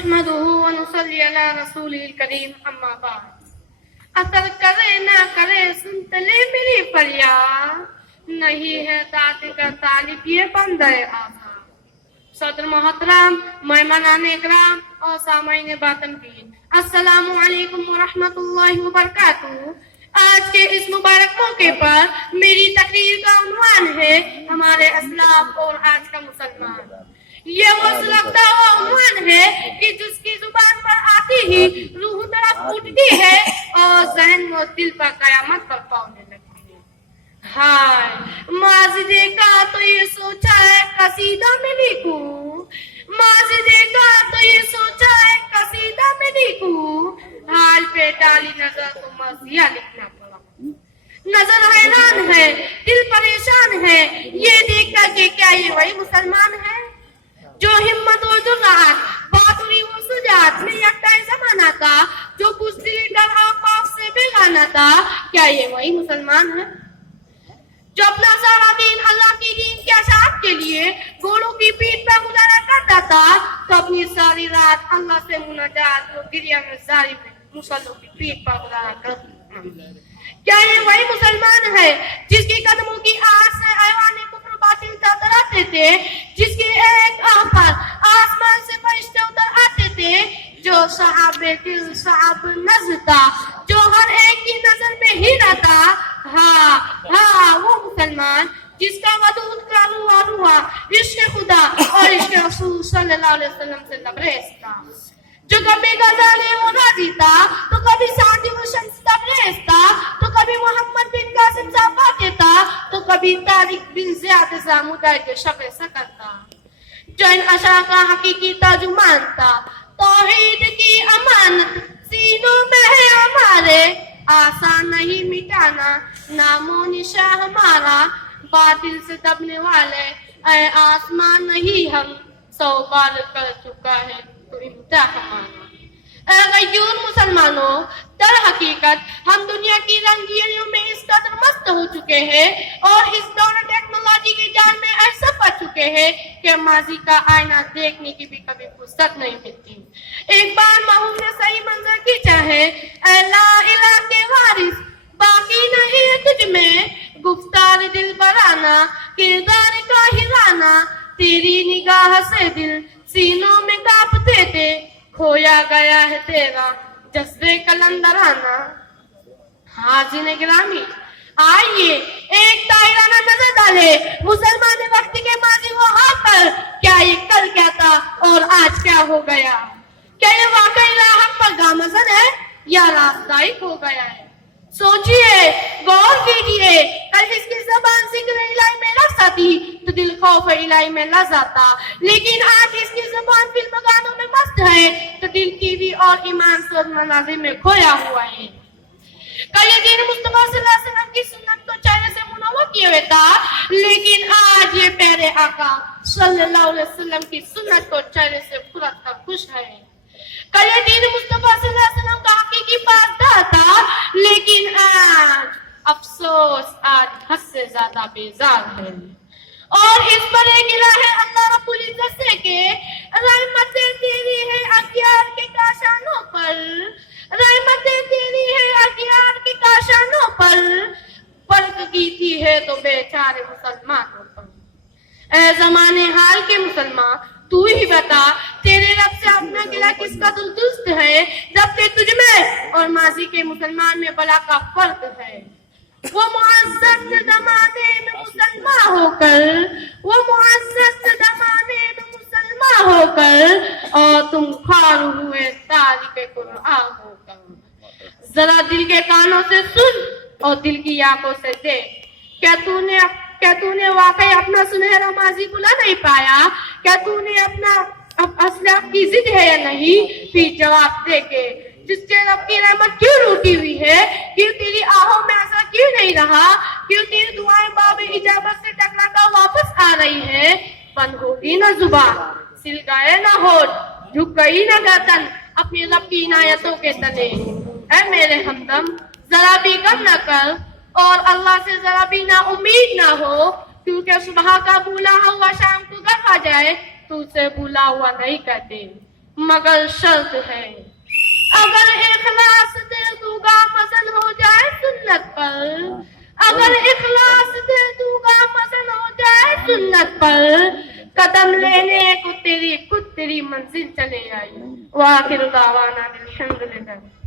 نحمده ونصلي على رسوله الكريم اما بعد اثر کرے نہ کرے سنت لے میری فریاد نہیں ہے داد کا طالب یہ بندہ آزاد. صدر محترم، مہمانان اکرام اور سامعین باطن السلام علیکم ورحمۃ اللہ وبرکاتہ. آج کے اس مبارک موقع پر میری تقریر کا عنوان ہے ہمارے اسلاف اور آج کا مسلمان. یہ وہ سلگتا ہوا عنوان ہے کہ جس کی زبان پر آتی ہی روح طرف اٹھتی ہے اور ذہن و دل پر قیامت پر پاؤنے لگتی ہے. ہائے ماضی دیکھا تو یہ سوچا ہے قصیدہ میں لکھوں، ماضی دیکھا تو یہ سوچا ہے قصیدہ میں لکھوں، حال پہ ڈالی نظر تو مزیہ لکھنا پڑا. نظر حیران ہے، دل پریشان ہے یہ دیکھ کر کہ کیا یہ وہی مسلمان ہے جو ہمت و جرأت، بہادری و شجاعت میں یکتا زمانہ تھا، جو بزدلی ڈر اور خوف سے بیگانہ تھا. کیا یہ وہی مسلمان ہے جو اپنا سارا دین اللہ کی دین کی اشاعت کے لیے گھوڑوں کی پیٹھ پر گزارا کرتا تھا تو اپنی ساری رات اللہ سے مناجات و گریہ میں جاری میں مسلوں کی پیٹھ پر گزارا کرتا. کیا یہ وہی مسلمان ہے جس کی قدموں کی آس سے ایوان کفر باطل تڑاتے تھے، جس کی ایک آہ پر آسمان سے فرشتے اتر آتے تھے، جو صاحب دل صاحب نظر تھا، جو ہر ایک کی نظر میں ہیرا تھا؟ ہاں وہ مسلمان جس کا ودود کا روح روح عشق خدا اور عشق رسول صلی اللہ علیہ وسلم سے لبریز تھا، جو کبھی غزالی و غازی تھا تو کبھی سعدی و شمس تبریز تھا تو کبھی محمد بن قاسم صاحب تھا تو کبھی طارق بن زیاد زامودہ کے شب سکر تھا، جو ان اشعار کا حقیقی ترجمان تھا. توحید کی امانت سینوں میں ہے ہمارے، آسان نہیں مٹانا نام و نشاں ہمارا، باطل سے دبنے والے اے آسمان نہیں ہم، سو بار کر چکا ہے تو امتحان ہمارا. اے غیور مسلمانوں، در حقیقت ہم دنیا کی رنگینیوں میں اس قدر مست ہو چکے ہیں اور اس دور ٹیکنالوجی کی جال میں ایسا پڑ چکے ہیں کہ ماضی کا آئینہ دیکھنے کی بھی کبھی فرصت نہیں ملتی. ایک بار محبوب نے صحیح منظر کھینچا ہے، اے لا الہ کے وارث باقی نہیں ہے تجھ میں، گفتار دل برانا کردار کا ہلانا، تیری نگاہ سے دل سینوں میں کانپتے تھے، کھویا گیا ہے تیرا جذبے کلندرانہ. حاضرین گرامی، آئیے ایک دائرانہ نظر ڈالے مسلمان وقت کے ماضی و حال پر. کیا یہ کل کیا تھا اور آج کیا ہو گیا؟ کیا یہ واقعی راہ پر گامزن ہے یا راستائق ہو گیا ہے؟ سوچئے، غور کیجئے. کل اس کی زبان ذکر الہی میں لفظ آتی تو دل خوف الہی میں لرزاتا، لیکن آج اس کی زبان فلم گانوں میں مست ہے تو دل ٹی وی اور ایمان سوز مناظر میں کھویا ہوا ہے. کل یہ دین مصطفیٰ صلی اللہ علیہ وسلم کی سنت تو چہرے سے منور کیے ہوئے تھا، لیکن آج یہ پیارے آقا صلی اللہ علیہ وسلم کی سنت تو چہرے سے پھرت کر خوش ہے. کل یہ دین مصطفیٰ صلی اللہ علیہ وسلم کا حقیقی پاسدار تھا، لیکن آج افسوس آج حد سے زیادہ بیزار ہے. اور اس پر ایک الہ ہے اللہ رب العزت سے کہ رحمتیں تیری ہے اغیار کے کاشانوں پر، رحمتیں تیری ہے اغیار کے کاشانوں پر، برق گیتی ہے تو بیچارے مسلمانوں پر. اے زمانے حال کے مسلمان، تو ہی بتا تیرے رب سے اپنا گلہ کس کا درست ہے جب کہ تجھ میں اور ماضی کے مسلمان میں بلا کا فرق ہے. وہ معزز زمانے میں مسلمان ہو کر، وہ معزز زمانے میں مسلمان ہو کر اور تم خوار ہوئے تاریخ قرآن ہو کر. ذرا دل کے کانوں سے سن اور دل کی آنکھوں سے دیکھ. کیا تو نے واقعی اپنا سنہرا ماضی بلا نہیں پایا؟ کیا تو نے اپنا اسلاف کی ضد ہے یا نہیں؟ پھر جواب دے کے جس کے رب کی رحمت کیوں روٹی ہوئی ہے، کیوں تیری آہوں میں ایسا کیوں نہیں رہا، کیوں تیری دعائیں باب اجابت سے ٹکرا کر واپس آ رہی ہے؟ بند ہوگی نہ زبان، سل گئے نہ ہوٹ، جھک گئی نہ گردن اپنی رب کی عنایتوں کے تلے. اے میرے ہمدم، ذرا بھی غم نہ کر اور اللہ سے ذرا بھی نا امید نہ ہو، کیونکہ صبح کا بھولا ہوا شام کو گھر آ جائے تو اسے بھولا ہوا نہیں کہتے. مگر شرط ہے اگر اخلاص دے دوں گا مزن ہو جائے سنت پر، اگر اخلاص دے دوں گا مزن ہو جائے سنت پر، قدم لینے کو تیری خود تیری منزل چلے آئی۔ وآخر دعوانا الحمدللہ۔